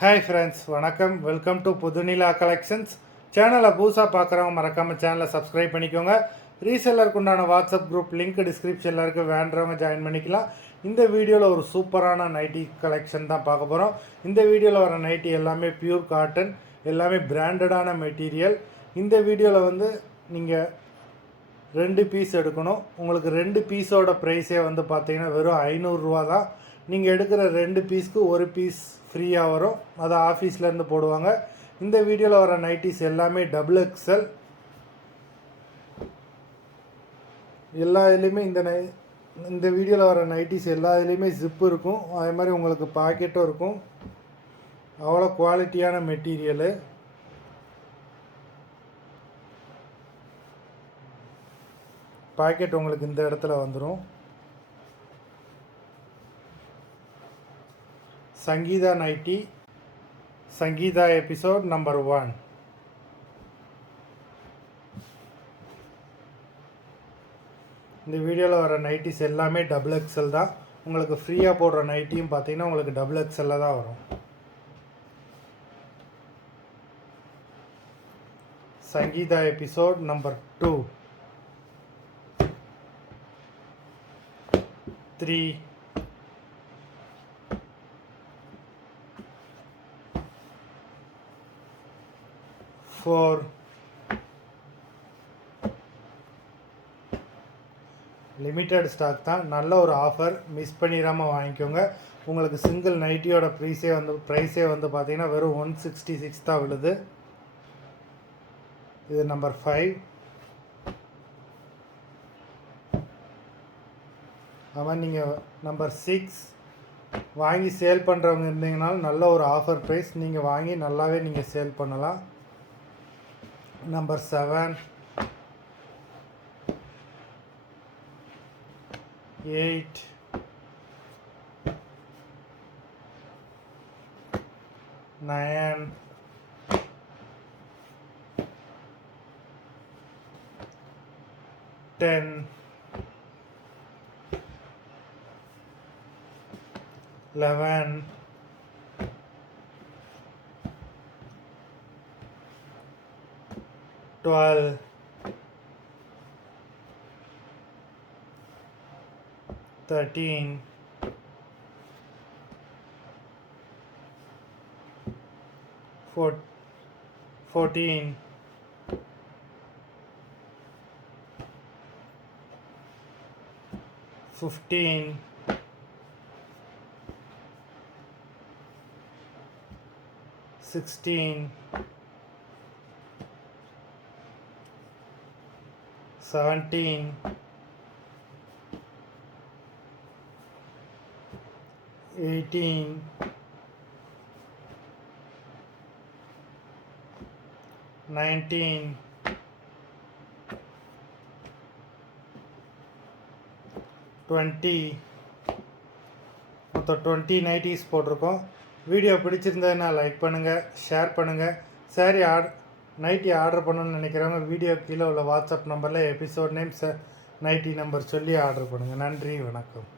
Hi friends, வணக்கம். Welcome to Puthunila collections. சேனலை புதுசாக பார்க்குறவங்க மறக்காமல் சேனலை சப்ஸ்கிரைப் பண்ணிக்கோங்க. ரீசெல்லருக்கு உண்டான வாட்ஸ்அப் குரூப் லிங்க் டிஸ்கிரிப்ஷனில் இருக்க, வேண்டவங்க ஜாயின் பண்ணிக்கலாம். இந்த வீடியோவில் ஒரு சூப்பரான நைட்டி கலெக்ஷன் தான் பார்க்க போகிறோம். இந்த வீடியோவில் வர நைட்டி எல்லாமே பியூர் காட்டன், எல்லாமே பிராண்டடான மெட்டீரியல். இந்த வீடியோவில் நீங்கள் 2 பீஸ் எடுக்கணும். உங்களுக்கு 2 பீஸோட ப்ரைஸே பார்த்தீங்கன்னா வெறும் 500 ரூபா தான். நீங்கள் எடுக்கிற 2 பீஸ்க்கு 1 பீஸ் ஃப்ரீயாக வரும். அதை ஆஃபீஸ்லேருந்து போடுவாங்க. இந்த வீடியோவில் வர நைட்டிஸ் எல்லாமே XXL. எல்லா இதுலேயுமே இந்த வீடியோவில் வர நைட்டிஸ் எல்லா இதுலேயுமே ஜிப்பு இருக்கும். அதே மாதிரி உங்களுக்கு பாக்கெட்டும் இருக்கும். அவ்வளோ குவாலிட்டியான மெட்டீரியலு. பாக்கெட் உங்களுக்கு இந்த இடத்துல வந்துடும். Sangeetha nighty, Sangeetha episode number 1. இந்த வீடியோவில் வர நைட்டிஸ் எல்லாமே XXL தான். உங்களுக்கு ஃப்ரீயாக போடுற நைட்டியும் பார்த்தீங்கன்னா உங்களுக்கு XXL தான் வரும். Sangeetha episode number 2, 3, 4, limited stock தான். நல்ல ஒரு ஆஃபர், மிஸ் பண்ணிடாமல் வாங்கிக்கோங்க. உங்களுக்கு சிங்கிள் நைட்டியோட ப்ரைஸே பார்த்தீங்கன்னா வெறும் 166 தான் விழுது. இது நம்பர் 5. அதுமாதிரி நீங்கள் நம்பர் 6 வாங்கி சேல் பண்ணுறவங்க இருந்தீங்கனாலும் நல்ல ஒரு ஆஃபர் ப்ரைஸ். நீங்கள் வாங்கி நல்லாவே நீங்கள் சேல் பண்ணலாம். நம்பர் 7, 8, 9, 10, 11, 12, 13, 14, 15, 16, 17, 18, 19, 20. மொத்தம் 20 நைட்டிஸ் போட்டிருக்கோம். வீடியோ பிடிச்சிருந்ததுன்னா லைக் பண்ணுங்கள், ஷேர் பண்ணுங்கள். நைட்டி ஆர்டர் பண்ணணும்னு நினைக்கிறவங்க வீடியோ கீழே உள்ள வாட்ஸ்அப் நம்பரில் எபிசோட் நேம் நைட்டி நம்பர் சொல்லி ஆர்டர் பண்ணுங்கள். நன்றி, வணக்கம்.